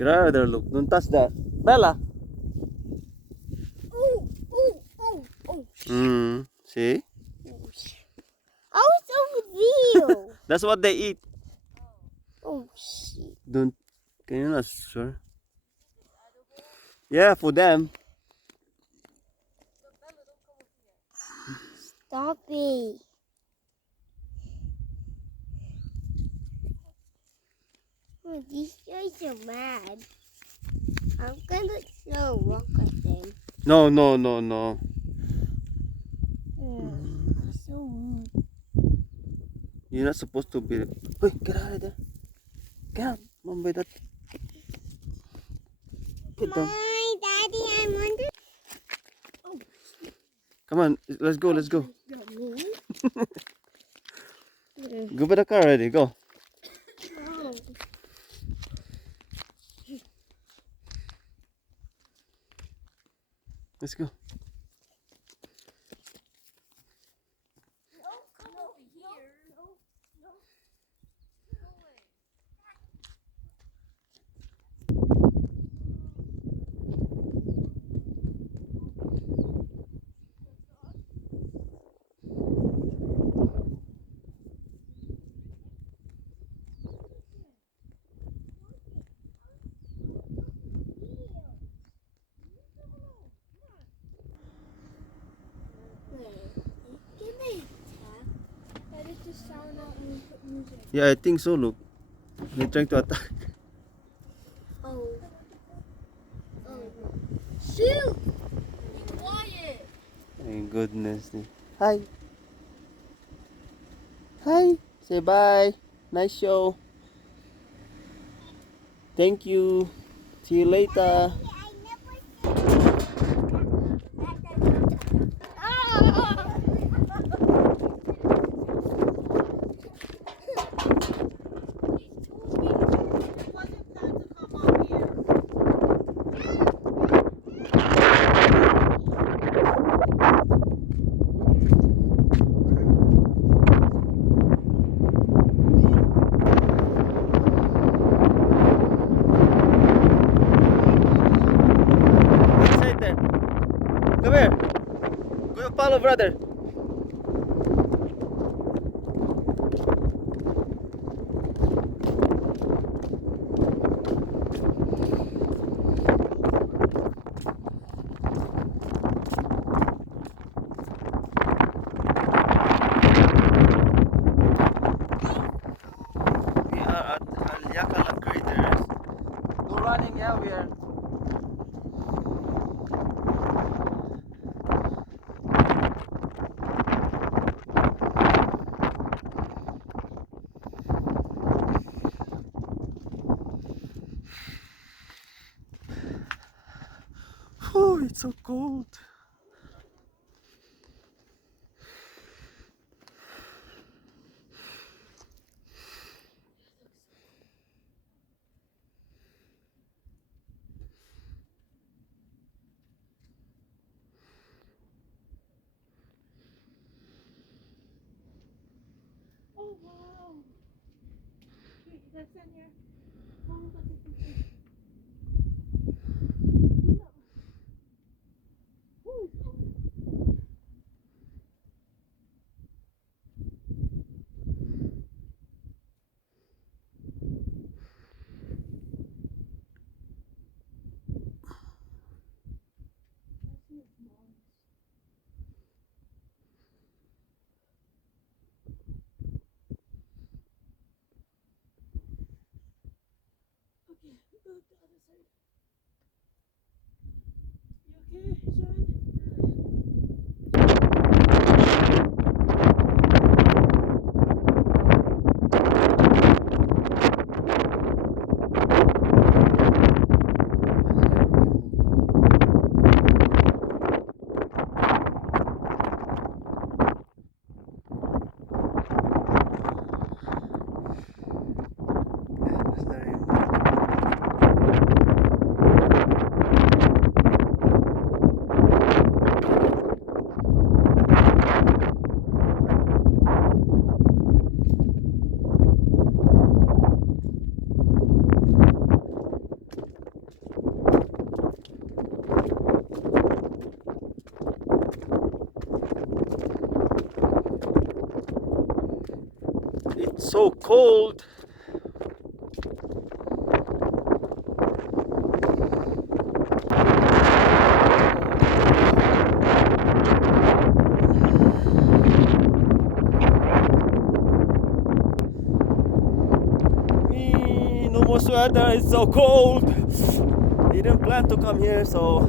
Get out of there, look. Don't touch that. Bella! Oh, oh, oh, oh. See? I was over there. That's what they eat. Oh, shit. Don't. Can you not, sure? Yeah, for them. Stop it. Oh, these guys are mad. I'm gonna throw a rock at them. No, no, no, no. So rude. You're not supposed to be. Hey, get out of there. Get out. Mom, by that. Get down. My daddy, I'm under. Oh, Come on, let's go, let's go. me? Go by the car already, go. Oh. Let's go. Come over here. No. No way. Yeah, I think so, look. They're trying to attack. Oh. Shoot! Be quiet. My goodness. Hi. Hi. Say bye. Nice show. Thank you. See you later. Inside there. Come here. Go follow brother. We are at Haleakala Craters. No running, yeah, we are. Oh, it's so cold. Oh, wow. Wait, that's in here. Oh, look at this. Okay, go to the other side. You okay, Sean? so cold. No more sweater, it's so cold. Didn't plan to come here, so